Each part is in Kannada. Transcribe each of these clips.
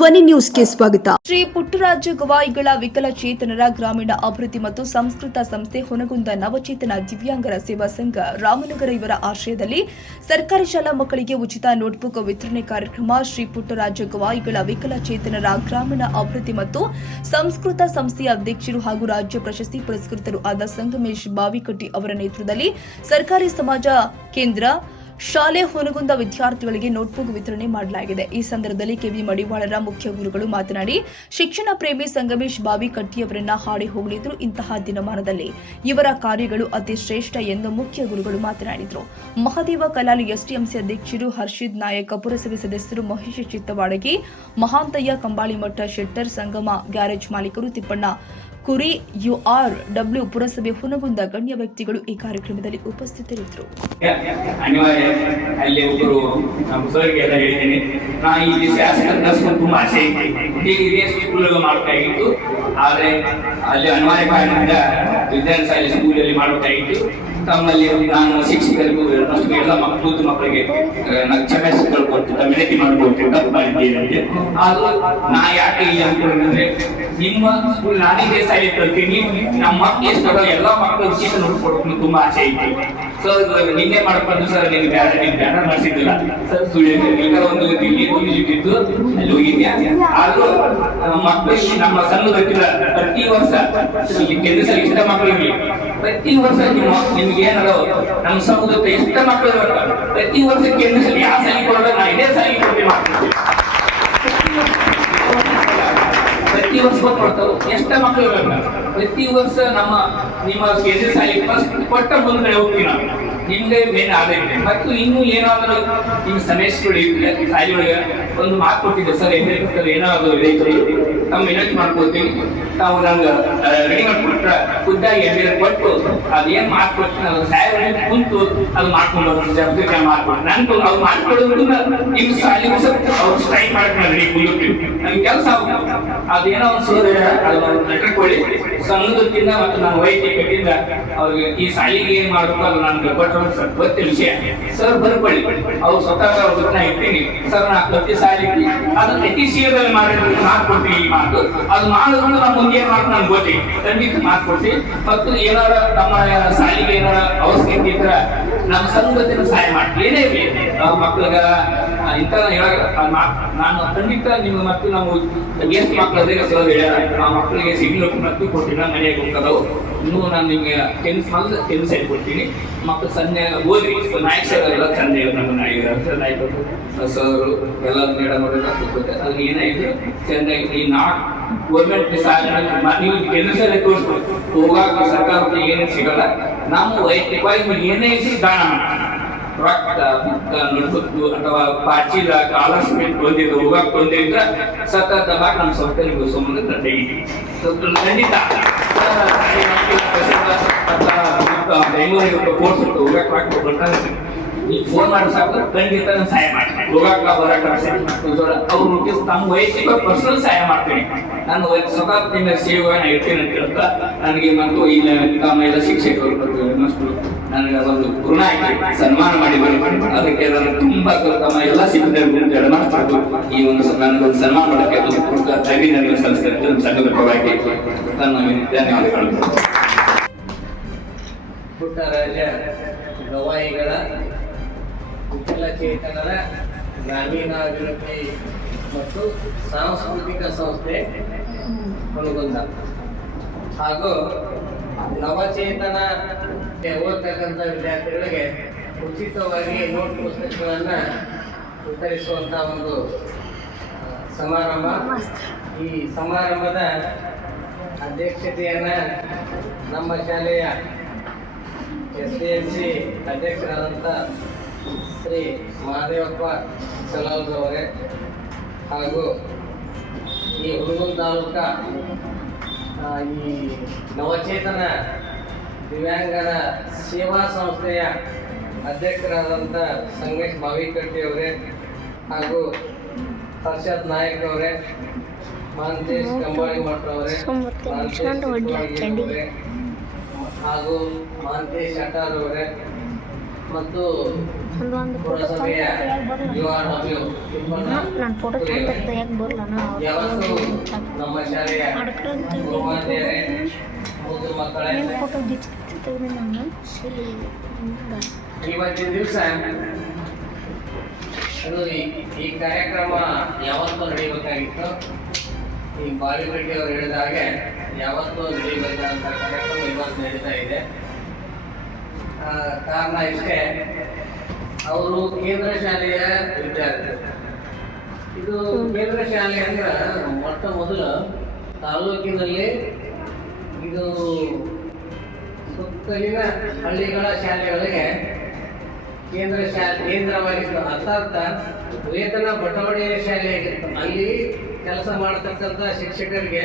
ಧ್ವನಿ ನ್ಯೂಸ್ಗೆ ಸ್ವಾಗತ. ಶ್ರೀ ಪುಟ್ಟರಾಜ ಗವಾಯಿಗಳ ವಿಕಲಚೇತನರ ಗ್ರಾಮೀಣ ಅಭಿವೃದ್ಧಿ ಮತ್ತು ಸಂಸ್ಕೃತ ಸಂಸ್ಥೆ ಹೊನಗುಂದ ನವಚೇತನ ದಿವ್ಯಾಂಗರ ಸೇವಾ ಸಂಘ ರಾಮನಗರ ಇವರ ಆಶ್ರಯದಲ್ಲಿ ಸರ್ಕಾರಿ ಶಾಲಾ ಮಕ್ಕಳಿಗೆ ಉಚಿತ ನೋಟ್ಬುಕ್ ವಿತರಣೆ ಕಾರ್ಯಕ್ರಮ ಶ್ರೀ ಪುಟ್ಟರಾಜ ಗವಾಯಿಗಳ ವಿಕಲಚೇತನರ ಗ್ರಾಮೀಣ ಅಭಿವೃದ್ಧಿ ಮತ್ತು ಸಂಸ್ಕೃತ ಸಂಸ್ಥೆಯ ಅಧ್ಯಕ್ಷರು ಹಾಗೂ ರಾಜ್ಯ ಪ್ರಶಸ್ತಿ ಪುರಸ್ಕೃತರು ಆದ ಸಂಗಮೇಶ್ ಬಾವಿಕಟ್ಟಿ ಅವರ ನೇತೃತ್ವದಲ್ಲಿ ಸರ್ಕಾರಿ ಸಮಾಜ ಕೇಂದ್ರ ಶಾಲೆ ಹೊನಗುಂದ ವಿದ್ಯಾರ್ಥಿಗಳಿಗೆ ನೋಟ್ಬುಕ್ ವಿತರಣೆ ಮಾಡಲಾಗಿದೆ. ಈ ಸಂದರ್ಭದಲ್ಲಿ ಕೆವಿ ಮಡಿವಾಳರ ಮುಖ್ಯ ಗುರುಗಳು ಮಾತನಾಡಿ, ಶಿಕ್ಷಣ ಪ್ರೇಮಿ ಸಂಗಮೇಶ್ ಬಾವಿ ಕಟ್ಟಿಯವರನ್ನ ಹಾಡಿ ಹೋಗಲಿದ್ರು ಇಂತಹ ದಿನಮಾನದಲ್ಲಿ. ಇವರ ಕಾರ್ಯಗಳು ಅತಿ ಶ್ರೇಷ್ಠ ಎಂದು ಮುಖ್ಯ ಗುರುಗಳು ಮಾತನಾಡಿದರು. ಮಹದೇವ ಕಲಾಲಿ ಎಸ್ಟಿಎಂಸಿ ಅಧ್ಯಕ್ಷರು ಹರ್ಷಿದ್ ನಾಯಕ್, ಪುರಸಭೆ ಸದಸ್ಯರು ಮಹೇಶ್ ಚಿತ್ತವಾಡಗಿ, ಮಹಾಂತಯ್ಯ ಕಂಬಾಳಿಮಠ ಶೆಟ್ಟರ್ ಸಂಗಮ ಗ್ಯಾರೇಜ್ ಮಾಲೀಕರು ತಿಪ್ಪಣ್ಣ ಕುರಿ, ಯು ಆರ್, ಡಬ್ಲ್ಯೂ ಪುರಸಭೆ ಹುನಗುಂದ ಗಣ್ಯ ವ್ಯಕ್ತಿಗಳು ಈ ಕಾರ್ಯಕ್ರಮದಲ್ಲಿ ಉಪಸ್ಥಿತರಿದ್ದರು. ಇತ್ತು. ಆದ್ರೆ ಅಲ್ಲಿ ಅನಿವಾರ್ಯ ಕಾರಣದಿಂದ ವಿದ್ಯಾರ್ಥಿ ಶಾಲೆ ಸ್ಕೂಲಲ್ಲಿ ಮಾಡಬೇಕಾಗಿತ್ತು ತಮ್ಮಲ್ಲಿ ನಾನು ಶಿಕ್ಷಕರಿಗೂ ನಷ್ಟು ಎಲ್ಲ ಮಕ್ಕಳು ಮಕ್ಕಳಿಗೆ ಕ್ಷಮೆಸ್ಗಳು ಕೊಟ್ಟು ವಿನಂತಿ ಮಾಡಿಕೊಟ್ಟಿದ್ದ ತಪ್ಪು ಮಾಡಿದ್ದೇನೆ ಅದು ನಾ ಯಾಕೆ ಇಲ್ಲಿ ಅನ್ಕೊಂಡ್ರೆ ನಿಮ್ಮ ಸ್ಕೂಲ್ ನಾನೇ ದೇಶ ಶಾಲೆ ಕಲ್ತೀನಿ ನಮ್ಮ ಮಕ್ಕಳು ಎಷ್ಟು ಎಲ್ಲ ಮಕ್ಕಳು ಉಚಿತ ನೋಡ್ಕೊಡ್ತೀನಿ ತುಂಬಾ ಆಸೆ ಐತಿ. ಸರ್ ನಿನ್ನೆ ಮಾಡ್ಕೊಂಡು ಸರ್ ನಿನ್ ಬ್ಯಾಡ ನಿಮ್ ಬ್ಯಾನರ್ ಮಾಡಿಸಿದ್ದಿಲ್ಲ ಸರ್, ಸುಳ್ಳು ಒಂದು ಒಂದು ಇಟ್ಟಿದ್ದು ಅಲ್ಲಿ ಹೋಗಿದ್ಯಾ ಆದ್ರೂ ಮಕ್ಕಳಿಗೆ ನಮ್ಮ ಸಂಘದ ಪ್ರತಿ ವರ್ಷ ಕೆಲಸ ಇಷ್ಟ ಮಕ್ಕಳಿಗೆ ಪ್ರತಿ ವರ್ಷ ನಿಮ್ಮ ನಿಮ್ಗೆ ಏನಾರು ನಮ್ಮ ಸಮುದಾಯದ ಎಷ್ಟ ಮಕ್ಕಳು ಪ್ರತಿ ವರ್ಷ ಕೇಂದ್ರ ಯಾವ ಸಾಲಿ ಕೊಡೋದ ನಾ ಇದೇ ಸಾಲಿ ಕೊಡ್ತೀನಿ ಪ್ರತಿ ವರ್ಷ ಕೊಡ್ತಾವೆ ಎಷ್ಟ ಮಕ್ಕಳು ಪ್ರತಿ ವರ್ಷ ನಮ್ಮ ನಿಮ್ಮ ಕೇಂದ್ರ ಸಾಲಿ ಫಸ್ಟ್ ಕೊಟ್ಟ ಮುಂದೆ ಹೋಗ್ತೀವಿ ನಾವು. ನಿಮ್ಗೆ ಮೇನ್ ಇದೆ ಮತ್ತು ಇನ್ನು ಏನಾದರೂ ನಿಮ್ಮ ಸಮಸ್ಯೆಗಳು ಸಾಲಿ ಒಳಗೆ ಒಂದು ಮಾತು ಕೊಟ್ಟಿದ್ದೆ. ಸರ್ ಏನಾದರೂ ಇದೈತೆ ತಮ್ಮ ವಿನಂತಿ ಮಾಡ್ಕೊಳ್ತೀವಿ ತಾವು ನಂಗೆ ರೆಡಿ ಮಾಡ್ಕೊಟ್ರೆ ಖುದ್ದಾಗಿ ಎಲ್ಲಿ ಕೊಟ್ಟು ಅದೇನ್ ಮಾಡ್ಕೊಡ್ತೀನಿ ಕೊಟ್ಟು ನಾವು ಸಾಹೇಬ್ ಕುಂತು ಅದು ಮಾಡ್ಕೊಂಡು ಜವಾಬ್ದಾರಿ ಮಾಡ್ಕೊಂಡು ನಾನು ಅವ್ರು ಮಾಡ್ಕೊಳ್ಳೋದು ನಿಮ್ಮ ಶಾಲೆ ಅವ್ರು ಸ್ಟ್ರೈಕ್ ಮಾಡಕ್ ನಾನು ರೆಡಿ ಕುಂದಿರ್ತೀವಿ ನನ್ ಕೆಲಸ ಅದೇನೋ ಒಂದು ಅದು ಲೆಟರ್ ಕೊಡಿ. ಸಂಘದಕ್ಕಿಂತ ಮತ್ತು ನಾನು ವೈದ್ಯಕದಿಂದ ಅವ್ರಿಗೆ ಈ ಸಾಲಿಗೆ ಏನ್ ಮಾಡಬೇಕು ಅದು ನಾನು ಕೊಟ್ಟರು ಸರ್ ಗೊತ್ತಿಲ್ಲ ವಿಷಯ. ಸರ್, ಬರ್ಕೊಳ್ಳಿ. ಅವ್ರು ಸ್ವತಃ ಅವ್ರ ಜೊತೆ ಸರ್ ನಾ ಪ್ರತಿ ಸಾಲಿಗೆ ಅದು ಪ್ರತಿ ಶೀಘ್ರದಲ್ಲಿ ಮಾಡಿ ಮಾಡ್ಕೊಡ್ತೀನಿ ಮಾತು ಅದು ಮಾಡಿದ್ರು ನಮ್ಮ ಮುಂದೆ ಏನ್ ಮಾಡ್ಕೊಂಡು ನನ್ಗೆ ಗೊತ್ತಿಲ್ಲ ಖಂಡಿತ ಮಾಡ್ಕೊಡ್ತೀನಿ ಮತ್ತು ಏನಾರ ನಮ್ಮ ಶಾಲೆಗೆ ಏನಾರ ಅವಶ್ಯಕತೆ ಇದ್ರ ನಮ್ಮ ಸಂಗತಿನ ಸಹಾಯ ಮಾಡ್ತೀವಿ. ಏನೇ ಇರಲಿ. ನಾವು ಮಕ್ಕಳಿಗ ಇಂಥ ಹೇಳಕ್ ನಾನು ಖಂಡಿತ ನಿಮ್ಮ ಮತ್ತು ನಾವು ಎಷ್ಟು ಮಕ್ಕಳು ಅದೇ ಸರ್ ಆ ಮಕ್ಕಳಿಗೆ ಸಿಗ್ನಲ್ ಮತ್ತು ಕೊಟ್ಟಿಲ್ಲ, ಮನೆಗೆ ಹೋಗ್ತದವು ಇನ್ನೂ ನಾನು ನಿಮಗೆ ಕೆಲಸ ಮಾಡಿದ ಕೆಲಸ ಇಟ್ಕೊಡ್ತೀನಿ ಕೊಡ್ತೀನಿ. ಮಕ್ಕಳು ಸಂಜೆ ಓದ್ರಿ ನಾಯಕ್ ಸರ್ ಎಲ್ಲ ಚಂದ ನಮ್ಮ ನಾಯಕರು ನಾಯಕರು ಸರ್ ಎಲ್ಲ ಮೇಡಮ್ ಅವರೆಲ್ಲ ಕೂತ್ಕೊತೆ ಅದನ್ನ ಏನಾಯ್ತು? ಚೆನ್ನಾಗಿ ಈ ನಾಟ್ ಗೌರ್ಮೆಂಟ್ ನೀವು ಕೆಲಸ ತೋರಿಸ್ಬೋದು. ಹೋಗಾಕ ಸರ್ಕಾರಕ್ಕೆ ಏನೇ ಸಿಗಲ್ಲ. ನಾವು ವೈಯಕ್ತಿಕವಾಗಿ ನಿಮ್ಗೆ ಏನೇ ಇದ್ರು ದಾನ ಮಾಡ್ತೀವಿ ರಕ್ತ ಪಿತ್ತ ನುಡ್ಬುತ್ತು ಅಥವಾ ಪಾಚಿಲ ಕಾಲರ್ಸ್ಮೆಂಟ್ ಹೊಂದಿದ್ದು ಹೋಗಾಕ ಹೊಂದಿದ್ರೆ ಸತತವಾಗಿ ನಮ್ಮ ಸಂಸ್ಥೆಗೆ ಸಂಬಂಧ ತೆಗೀತೀವಿ ಖಂಡಿತ. ಬೆಂಗಳೂರಿಗೆ ಕೋರ್ಸ್ ಹೋಗಕ್ಕೆ ನೀವು ಫೋನ್ ಮಾಡಿ ಸಾಕು ಖಂಡಿತ ಸಹಾಯ ಮಾಡ್ತೀನಿ. ಹೋಗಾಕ ಬರಾಕ ಅವ್ರು ತಮ್ಮ ವಯಸ್ಸಿಗೆ ಪರ್ಸನಲ್ ಸಹಾಯ ಮಾಡ್ತೀನಿ. ನಾನು ವೈ- ಸ್ವತಃ ನಿಮ್ಮ ಸೇವೆ ನಾನು ಇರ್ತೀನಿ ಅಂತ ಹೇಳ್ತಾ, ನನಗೆ ಮತ್ತು ಇಲ್ಲ, ತಮ್ಮ ಎಲ್ಲ ಶಿಕ್ಷಕರು ಮತ್ತು ನನಗೆ ಒಂದು ಋಣ ಐತಿ ಸನ್ಮಾನ ಮಾಡಿದ್ರು. ಅದಕ್ಕೆ ನಾನು ತುಂಬಾ ತಮ್ಮ ಎಲ್ಲ ಸಿಬ್ಬಂದಿ ಎಡಮಾಡ್ಬಾರ್ದು ಈ ಒಂದು ನನಗೊಂದು ಸನ್ಮಾನ ಮಾಡಕ್ಕೆ ಸಂಘದ ಪರವಾಗಿ ನನ್ನ ಧನ್ಯವಾದಗಳು. ಪುಟ್ಟರಾಜ ಗವಾಯಿಗಳ ವಿಕಲಚೇತನರ ಗ್ರಾಮೀಣಾಭಿವೃದ್ಧಿ ಮತ್ತು ಸಾಂಸ್ಕೃತಿಕ ಸಂಸ್ಥೆ ಹುಣಗುಂದ ಹಾಗೂ ನವಚೇತನ ಓದ್ತಕ್ಕಂಥ ವಿದ್ಯಾರ್ಥಿಗಳಿಗೆ ಉಚಿತವಾಗಿ ನೋಟ್ ಪುಸ್ತಕಗಳನ್ನು ವಿತರಿಸುವಂಥ ಒಂದು ಸಮಾರಂಭ. ಈ ಸಮಾರಂಭದ ಅಧ್ಯಕ್ಷತೆಯನ್ನು ನಮ್ಮ ಶಾಲೆಯ ಎಸ್ ಡಿ ಎಂ ಸಿ ಅಧ್ಯಕ್ಷರಾದಂಥ ಶ್ರೀ ಮಹಾದೇವಪ್ಪ ಸಲೋದ್ ಅವರೇ ಹಾಗೂ ಈ ಹುಡುಗ ತಾಲೂಕ ಈ ನವಚೇತನ ದಿವ್ಯಾಂಗನ ಸೇವಾ ಸಂಸ್ಥೆಯ ಅಧ್ಯಕ್ಷರಾದಂಥ ಸಂಗೇಶ್ ಬಾವಿಕಟ್ಟಿ ಅವರೇ ಹಾಗೂ ಹರ್ಷದ್ ನಾಯಕ್ ಅವರೇ ಮಹಂತೇಶ್ ಕಂಬಾಳಿ ಮಠ ಅವರೇ ಹಾಗೂ ಮಹಂತೇಶ್ ಅಟಾರ್ ಅವರೇ. ಮತ್ತು ಒಂದೊಂದು ಫೋಟೋ ಪುರಸಭೆಯ ಯು ಆರ್ ಡಬ್ಲ್ಯೂ ನಾನು ಫೋಟೋ ಚಂದ ತೆಗಿಯಕ್ಕೆ ಬರಲ್ಲ ಏನು ಫೋಟೋ ಗಿಚ್ಚಿ ತೆಗೆದು ನಾನು ಇವತ್ತಿನ ದಿವಸ ಅದು ಈ- ಕಾರ್ಯಕ್ರಮ ಯಾವತ್ತೂ ನಡೆಯಬೇಕಾಗಿತ್ತು ಈ ಬಾಲಿರೆಡ್ಡಿ ಅವರು ಹೇಳಿದ ಹಾಗೆ ಯಾವತ್ತೂ ನಡೆಯಬೇಕಾದಂಥ ಕಾರ್ಯಕ್ರಮ ಇವತ್ತು ನಡೀತಾ ಇದೆ. ಕಾರಣ ಇಷ್ಟೇ. ಅವರು ಕೇಂದ್ರ ಶಾಲೆಯ ವಿದ್ಯಾರ್ಥಿ. ಇದು ಕೇಂದ್ರ ಶಾಲೆ ಅಂದ್ರೆ ಮೊಟ್ಟ ಮೊದಲು ತಾಲೂಕಿನಲ್ಲಿ ಇದು ಸುತ್ತಲಿನ ಹಳ್ಳಿಗಳ ಶಾಲೆಗಳಿಗೆ ಕೇಂದ್ರ ಶಾಲೆ ಕೇಂದ್ರವಾಗಿತ್ತು. ಅರ್ಥಾತ್ ವೇತನ ಬಟವಣೆಯ ಶಾಲೆಯಾಗಿತ್ತು ಅಲ್ಲಿ ಕೆಲಸ ಮಾಡತಕ್ಕಂಥ ಶಿಕ್ಷಕರಿಗೆ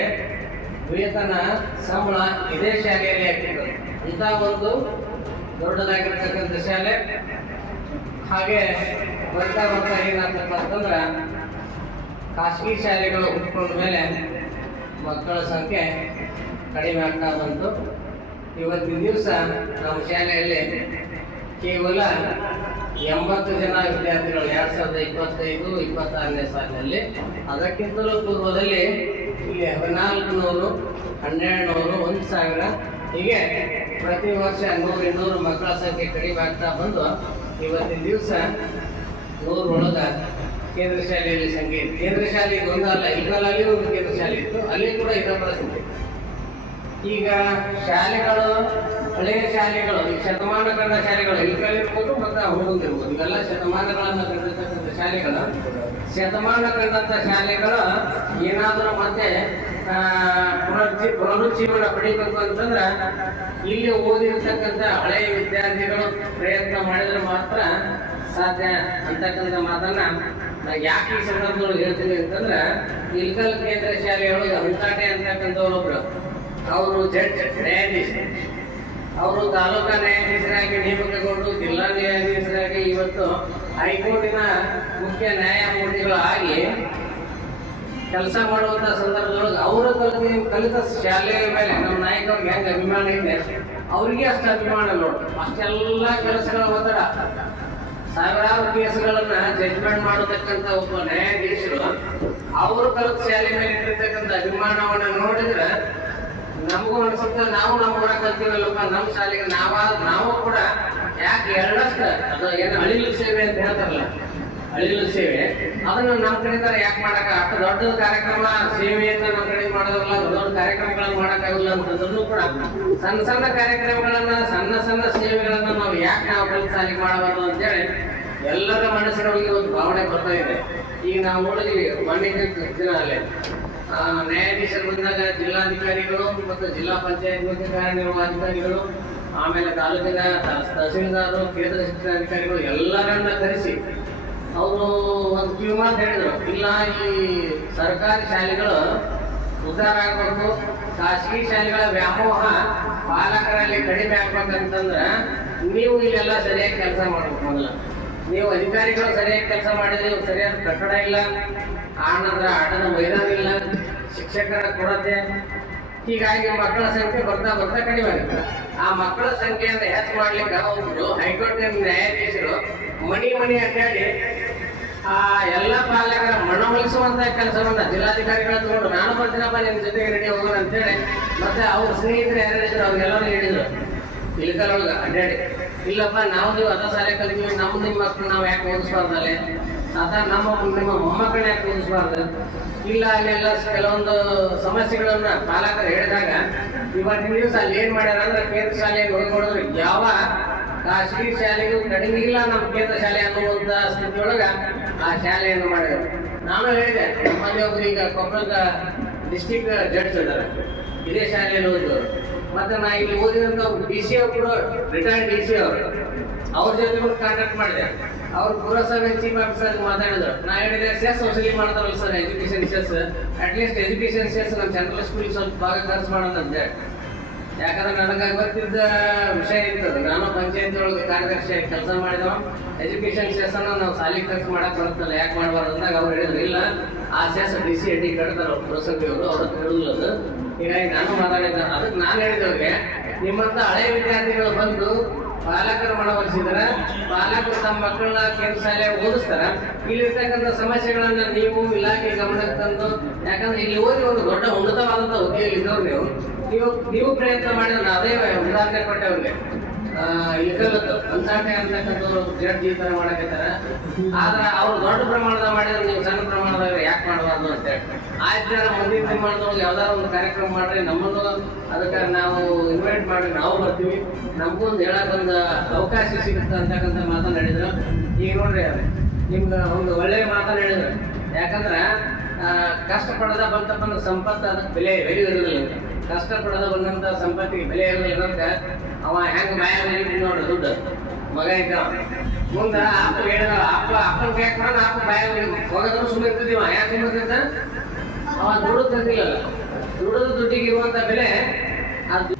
ವೇತನ, ಸಂಬಳ ಇದೇ ಶಾಲೆಯಲ್ಲಿ ಆಗ್ತಿತ್ತು. ಇಂಥ ಒಂದು ದೊಡ್ಡದಾಗಿರ್ತಕ್ಕಂಥ ಶಾಲೆ. ಹಾಗೆ ಬರ್ತಾ ಬರ್ತಾ ಏನಾಗ್ತಪ್ಪ ಅಂತಂದ್ರೆ ಖಾಸಗಿ ಶಾಲೆಗಳು ಉಟ್ಕೊಂಡ ಮೇಲೆ ಮಕ್ಕಳ ಸಂಖ್ಯೆ ಕಡಿಮೆ ಆಗ್ತಾ ಬಂತು. ಇವತ್ತಿನ ದಿವಸ ನಮ್ಮ ಶಾಲೆಯಲ್ಲಿ ಕೇವಲ ಎಂಬತ್ತು ಜನ ವಿದ್ಯಾರ್ಥಿಗಳು ಎರಡು ಸಾವಿರದ ಇಪ್ಪತ್ತೈದು, ಇಪ್ಪತ್ತಾರನೇ ಸಾಲಿನಲ್ಲಿ. ಅದಕ್ಕಿಂತಲೂ ಪೂರ್ವದಲ್ಲಿ ಇಲ್ಲಿ ಹದಿನಾಲ್ಕು ನೂರು ಹನ್ನೆರಡು ನೂರು ಒಂದು ಸಾವಿರ. ಹೀಗೆ ಪ್ರತಿ ವರ್ಷ ನೂರು ಇನ್ನೂರು ಮಕ್ಕಳ ಸಂಖ್ಯೆ ಕಡಿಮೆ ಆಗ್ತಾ ಬಂದು ಇವತ್ತಿನ ದಿವಸ ಒಳಗ ಕೇಂದ್ರ ಶಾಲೆಯಲ್ಲಿ ಸಂಗೀತ ಕೇಂದ್ರ ಶಾಲೆ ಒಂದಲ್ಲ ಇಬ್ಬರಲ್ಲಿ ಒಂದು ಕೇಂದ್ರ ಶಾಲೆ ಇತ್ತು. ಅಲ್ಲಿ ಕೂಡ ಇದರ ಈಗ ಶಾಲೆಗಳು, ಹಳೆಯ ಶಾಲೆಗಳು, ಈ ಶತಮಾನ ಕಂಡ ಶಾಲೆಗಳು ಇರ್ಬೋದು ಮತ್ತು ಹುಡುಗಿರ್ಬೋದು ಇವೆಲ್ಲ ಶತಮಾನಗಳನ್ನು ಕಂಡಿರ್ತಕ್ಕಂಥ ಶಾಲೆಗಳು, ಶತಮಾನ ಕಂಡಂಥ ಶಾಲೆಗಳು ಏನಾದರೂ ಮತ್ತೆ ಆ, ಪುನರುಜ್ಜೀ ಪುನರುಜ್ಜೀವನ ಪಡಿಬೇಕು ಅಂತಂದ್ರ ಇಲ್ಲಿ ಓದಿರ್ತಕ್ಕಂಥ ಹಳೆಯ ವಿದ್ಯಾರ್ಥಿಗಳು ಪ್ರಯತ್ನ ಮಾಡಿದ್ರೆ ಮಾತ್ರ ಸಾಧ್ಯ ಅಂತಕ್ಕಂಥ ಮಾತನ್ನ ಯಾಕೆ ಈ ಸಂದರ್ಭದೊಳಗೆ ಹೇಳ್ತೀನಿ ಅಂತಂದ್ರ ಇಲ್ಕಲ್ ಕೇಂದ್ರ ಶಾಲೆಯೊಳಗೆ ಅಂತಕ್ಕಂಥವ್ರು ಅಂತಕ್ಕಂಥವ್ರೊಬ್ರು ಅವರು ಜಡ್ಜ್ ನ್ಯಾಯಾಧೀಶ ಅವರು ತಾಲೂಕಾ ನ್ಯಾಯಾಧೀಶರಾಗಿ ನೇಮಕಗೊಂಡು ಜಿಲ್ಲಾ ನ್ಯಾಯಾಧೀಶರಾಗಿ ಇವತ್ತು ಹೈಕೋರ್ಟಿನ ಮುಖ್ಯ ನ್ಯಾಯಮೂರ್ತಿಗಳಾಗಿ ಕೆಲಸ ಮಾಡುವಂತ ಸಂದರ್ಭದೊಳಗೆ ಅವರು ಕಲಿತ ಕಲಿತ ಶಾಲೆಯ ಮೇಲೆ ನಮ್ಮ ನಾಯಕರಿಗೆ ಹೆಂಗೆ ಅಭಿಮಾನ ಇದೆ? ಅವರಿಗೆ ಅಷ್ಟು ಅಭಿಮಾನ ನೋಡಿ. ಅಷ್ಟೆಲ್ಲ ಕೆಲಸಗಳ ಒತ್ತಡ. ಸಾವಿರಾರು ಕೇಸ್ಗಳನ್ನ ಜಡ್ಜ್ಮೆಂಟ್ ಮಾಡತಕ್ಕಂತ ಒಬ್ಬ ನ್ಯಾಯಾಧೀಶರು ಅವರು ಕಲಿತ ಶಾಲೆ ಮೇಲೆ ಇಟ್ಟಿರ್ತಕ್ಕಂಥ ಅಭಿಮಾನವನ್ನು ನೋಡಿದ್ರೆ ನಮಗೂ ಅನ್ಸುತ್ತೆ, ನಾವು ನಮ್ಮ ಕೂಡ ಕಲ್ತೀವಲ್ಲಪ್ಪ, ನಮ್ಮ ಶಾಲೆಗೆ ನಾವಾದ ನಾವು ಕೂಡ ಯಾಕೆ ಎರಡಷ್ಟು, ಅದು ಏನು ಅಳಿಲು ಸೇವೆ ಅಂತ ಹೇಳ್ತಾರಲ್ಲ. ಅಳಿಲು ಸೇವೆ. ಅದನ್ನ ನಮ್ಮ ಕಡೆಯಿಂದ ಯಾಕೆ ಮಾಡಕ ಅಷ್ಟು ದೊಡ್ಡ ಕಾರ್ಯಕ್ರಮ ಸೇವೆಯಿಂದ ನಮ್ಮ ಕಡೆ ಮಾಡೋದಲ್ಲ ದೊಡ್ಡ ದೊಡ್ಡ ಕಾರ್ಯಕ್ರಮಗಳನ್ನು ಮಾಡೋಕ್ಕಾಗಲ್ಲ ಅಂತಂದ್ರೂ ಕೂಡ ಸಣ್ಣ ಸಣ್ಣ ಕಾರ್ಯಕ್ರಮಗಳನ್ನ, ಸಣ್ಣ ಸಣ್ಣ ಸೇವೆಗಳನ್ನ ನಾವು ಯಾಕೆ ನಾವು ಕೆಲಸ ಶಾಲೆಗೆ ಮಾಡಬಾರ್ದು ಅಂತೇಳಿ ಎಲ್ಲರ ಮನಸ್ಸಿನೊಳಗೆ ಒಂದು ಭಾವನೆ ಬರ್ತಾ ಇದೆ. ಈಗ ನಾವು ನೋಡಿದೀವಿ ಮೊನ್ನೆ ದಿನ ಅಲ್ಲೇ ನ್ಯಾಯಾಧೀಶರು ಬಂದಾಗ ಜಿಲ್ಲಾಧಿಕಾರಿಗಳು ಮತ್ತು ಜಿಲ್ಲಾ ಪಂಚಾಯತ್ ಮುಖ್ಯ ಕಾರ್ಯನಿರ್ವಹಣಾಧಿಕಾರಿಗಳು ಆಮೇಲೆ ತಾಲೂಕಿನ ತಹಸೀಲ್ದಾರರು ಕೇಂದ್ರ ಶಿಕ್ಷಣಾಧಿಕಾರಿಗಳು ಎಲ್ಲರನ್ನ ಕರೆಸಿ ಅವರು ಒಂದು ಕಿವಿ ಮಾತು ಹೇಳಿದ್ರು. ಇಲ್ಲ, ಈ ಸರ್ಕಾರಿ ಶಾಲೆಗಳು ಉದ್ಧಾರ ಆಗಬೇಕು. ಖಾಸಗಿ ಶಾಲೆಗಳ ವ್ಯಾಮೋಹ ಪಾಲಕರಲ್ಲಿ ಕಡಿಮೆ ಆಗ್ಬೇಕಂತಂದ್ರ ನೀವು ಇಲ್ಲೆಲ್ಲ ಸರಿಯಾಗಿ ಕೆಲಸ ಮಾಡ್ಬೇಕು ಮೊದಲ. ನೀವು ಅಧಿಕಾರಿಗಳು ಸರಿಯಾಗಿ ಕೆಲಸ ಮಾಡಿದ್ರೆ ಸರಿಯಾದ ಕಟ್ಟಡ ಇಲ್ಲ. ಆನಂತರ ಆಟದ ಮೈದಾನ ಇಲ್ಲ. ಶಿಕ್ಷಕರ ಕೊರತೆ. ಹೀಗಾಗಿ ಮಕ್ಕಳ ಸಂಖ್ಯೆ ಬರ್ತಾ ಬರ್ತಾ ಕಡಿಮೆ ಆಗುತ್ತೆ. ಆ ಮಕ್ಕಳ ಸಂಖ್ಯೆಯನ್ನು ಹೆಚ್ಚು ಮಾಡ್ಲಿಕ್ಕೆ ಒಬ್ರು ಹೈಕೋರ್ಟ್ ನ್ಯಾಯಾಧೀಶರು ಮಣಿ ಮಣಿ ಅಡ್ಡಾಡಿ ಆ, ಎಲ್ಲ ಪಾಲಕರ ಮನವೊಲಿಸುವಂತ ಕೆಲಸವನ್ನ ಜಿಲ್ಲಾಧಿಕಾರಿಗಳ ತಗೊಂಡು ನಾನು ಬರ್ತೀನಪ್ಪ ನಿಮ್ಮ ಜೊತೆಗೆ ರೆಡಿ ಹೋಗೋಣ ಅಂತೇಳಿ ಮತ್ತೆ ಅವ್ರ ಸ್ನೇಹಿತರು ಯಾರು ಹೇಳಿದ್ರು, ಅವ್ರಿಗೆಲ್ಲರೂ ಹೇಳಿದ್ರು. ಒಳಗೆ ಅಡ್ಡಾಡಿ ಇಲ್ಲಪ್ಪ ನಾವು ನೀವು ಅದ ಶಾಲೆ ಕಲಿತೀವಿ, ನಮ್ಮ ನಿಮ್ಮ ಮಕ್ಕಳು ನಾವು ಯಾಕೆ ಓದಿಸ್ಬಾರ್ದಲ್ಲೇ ಅದ ನಮ್ಮ ನಿಮ್ಮ ಮೊಮ್ಮಕ್ಕಳನ್ನ ಯಾಕೆ ಓದಿಸ್ಬಾರ್ದು? ಇಲ್ಲ ಅಲ್ಲೆಲ್ಲ ಕೆಲವೊಂದು ಸಮಸ್ಯೆಗಳನ್ನ ಪಾಲಕರು ಹೇಳಿದಾಗ, ಇವತ್ತಿನ ದಿವಸ ಅಲ್ಲಿ ಏನ್ ಮಾಡ್ಯಾರ ಅಂದ್ರೆ ಕೇಂದ್ರ ಶಾಲೆಗೆ ಹೋಗಿ ಯಾವ ಖಾಸಗಿ ಶಾಲೆಗೂ ಕಡಿಮೆ ಇಲ್ಲ, ನಮ್ಮ ಕೇಂದ್ರ ಶಾಲೆ ಅನ್ನುವಂತ ಸ್ಥಿತಿಯೊಳಗ ಆ ಶಾಲೆಯನ್ನು ಮಾಡಿದ್ರು. ನಾನು ಹೇಳಿದೆ ನಮ್ಮಲ್ಲಿ ಒಬ್ರು ಈಗ ಕೊಪ್ಪಳದ ಡಿಸ್ಟಿಕ್ ಜಡ್ಜ್ ಇದ್ದಾರೆ. ಇದೇ ಶಾಲೆಯಲ್ಲಿ ಓದಿದವರು. ಮತ್ತೆ ನಾ ಇಲ್ಲಿ ಓದಿದಂತ ಡಿ ಸಿ ಅವರು ಕೂಡ ರಿಟೈರ್ಡ್ ಡಿ ಸಿ ಅವರು. ಅವ್ರ ಜೊತೆ ಕೂಡ ಕಾಂಟ್ಯಾಕ್ಟ್ ಮಾಡಿದೆ. ಅವ್ರು ಪುರಸಭೆ ಚೀಫ್ ಆಫೀಸರ್ ಮಾತಾಡಿದ್ರು. ನಾ ಹೇಳಿದೆ ಸೆಸ್ ವಸೂಲಿ ಮಾಡ್ತಾರಲ್ಲ sir education cess at least education cess ನಮ್ಮ ಸೆಂಟ್ರಲ್ ಸ್ಕೂಲ್ ಸ್ವಲ್ಪ ಭಾಗ ಖರ್ಚು ಮಾಡೋಣ ಅಂತ ಹೇಳಿ ಯಾಕಂದ್ರೆ ನನಗೆ ಗೊತ್ತಿದ್ದ ವಿಷಯ ಇರ್ತದೆ. ನಾನು ಪಂಚಾಯತ್ ಒಳಗೆ ಕಾರ್ಯದರ್ಶಿಯಾಗಿ ಕೆಲಸ ಮಾಡಿದವ ಎಜುಕೇಶನ್ ಅನ್ನ ನಾವು ಸಾಲಿ ಖರ್ಚು ಮಾಡಕ್ ಬರುತ್ತಲ್ಲ, ಯಾಕೆ ಮಾಡಬಾರ್ದು ಅಂದಾಗ ಅವ್ರು ಹೇಳಿದ್ರು, ಇಲ್ಲ, ಆ ಸೆಸ್ ಡಿ ಸಿ ಎಡ್ಡಿ ಕಟ್ತಾರ ಅವ್ರು ಪುರಸಭೆಯವರು ಅವ್ರ ಹತ್ರ ಅದು. ಹೀಗಾಗಿ ನಾನು ಮಾತಾಡಿದ್ದೆ. ಅದಕ್ಕೆ ನಾನು ಹೇಳಿದವ್ರಿಗೆ, ನಿಮ್ಮಂತ ಹಳೆ ವಿದ್ಯಾರ್ಥಿಗಳು ಬಂದು ಪಾಲಕರು ಮನವರಿಸಿದ್ರೆ ಪಾಲಕರು ತಮ್ಮ ಮಕ್ಕಳನ್ನ ಕೇಂದ್ರ ಶಾಲೆ ಓದಿಸ್ತಾರ. ಇಲ್ಲಿರ್ತಕ್ಕಂಥ ಸಮಸ್ಯೆಗಳನ್ನ ನೀವು ಇಲಾಖೆ ಗಮನಕ್ಕೆ ತಂದು, ಯಾಕಂದ್ರೆ ಇಲ್ಲಿ ಓದಿ ಒಂದು ದೊಡ್ಡ ಉನ್ನತವಾದಂತ ಹುದ್ದೆಯಲ್ಲಿ ಇದ್ದವ್ರು ನೀವು. ನೀವು ನೀವು ಪ್ರಯತ್ನ ಮಾಡಿದ್ರೆ ಅದೇ ಉದಾಹರಣೆ ಕೊಟ್ಟೆ ಅವ್ರಿಗೆ ಇಲ್ಲದ್ದು ಅನ್ಸಾಟೆ ಅಂತಕ್ಕಂಥವ್ರು ಜಡ್ ಜೀವನ ತರ ಮಾಡಕತ್ತಾರ. ಆದ್ರೆ ಅವ್ರು ದೊಡ್ಡ ಪ್ರಮಾಣದ ಮಾಡಿದ್ರೆ ನೀವು ಸಣ್ಣ ಪ್ರಮಾಣದಾಗ ಯಾಕೆ ಮಾಡಬಾರ್ದು ಅಂತ ಹೇಳಿ. ಆಯ್ತು ಮುಂದಿನ ದಿನಮಾನದೊಳಗೆ ಯಾವ್ದಾದ್ರು ಒಂದು ಕಾರ್ಯಕ್ರಮ ಮಾಡ್ರಿ, ನಮ್ಮನ್ನು ಅದಕ್ಕೆ ನಾವು ಇನ್ವೈಟ್ ಮಾಡಿ ನಾವು ಬರ್ತೀವಿ. ನಮಗೂ ಒಂದು ಹೇಳಕ್ ಒಂದು ಅವಕಾಶ ಸಿಗುತ್ತೆ ಅಂತಕ್ಕಂಥ ಮಾತನಾಡಿದ್ರು ಈಗ ನೋಡ್ರಿ ಅವ್ರೆ, ನಿಮ್ಗೆ ಒಂದು ಒಳ್ಳೆಯ ಮಾತನಾಡಿದ್ರು ಯಾಕಂದ್ರೆ ಕಷ್ಟಪಡದ ಬಂತಪ್ಪ ಸಂಪತ್ತು ಅದಕ್ಕೆ ಬೆಲೆ ಬೆಲೆ ಇರೋದಿಲ್ಲ ಅಂತ. ಕಷ್ಟಪಡದ ಬಂದಂತ ಸಂಪತ್ತಿಗೆ ಬೆಲೆ ಎಲ್ಲ ಅಂತ ಅವ ಹೆಂಗ ಮಾಯ ಬೆಳಿತೀನಿ ನೋಡ್ರಿ ದುಡ್ಡು? ಮಗ ಇದ್ದ. ಮುಂದ ಅಪ್ಪ ಹೇಳಿದ ಅಪ್ಪ ಅಪ್ಪನ ಕೈ ಕೊಡೋಣ ಅಪ್ಪ ಬಾಯಿ ಹೋಗೋದ್ರು ಸುಮ್ಮನೆ ಇರ್ತಿದ್ದೀವ ಯಾಕೆ ಸುಮ್ಮನೆ ಇರ್ತಿದ್ದ? ಅವ ದುಡ್ಡು ತಂದಿಲ್ಲ. ದುಡ್ಡು ದುಡ್ಡಿಗೆ ಇರುವಂತ ಬೆಲೆ ಅದು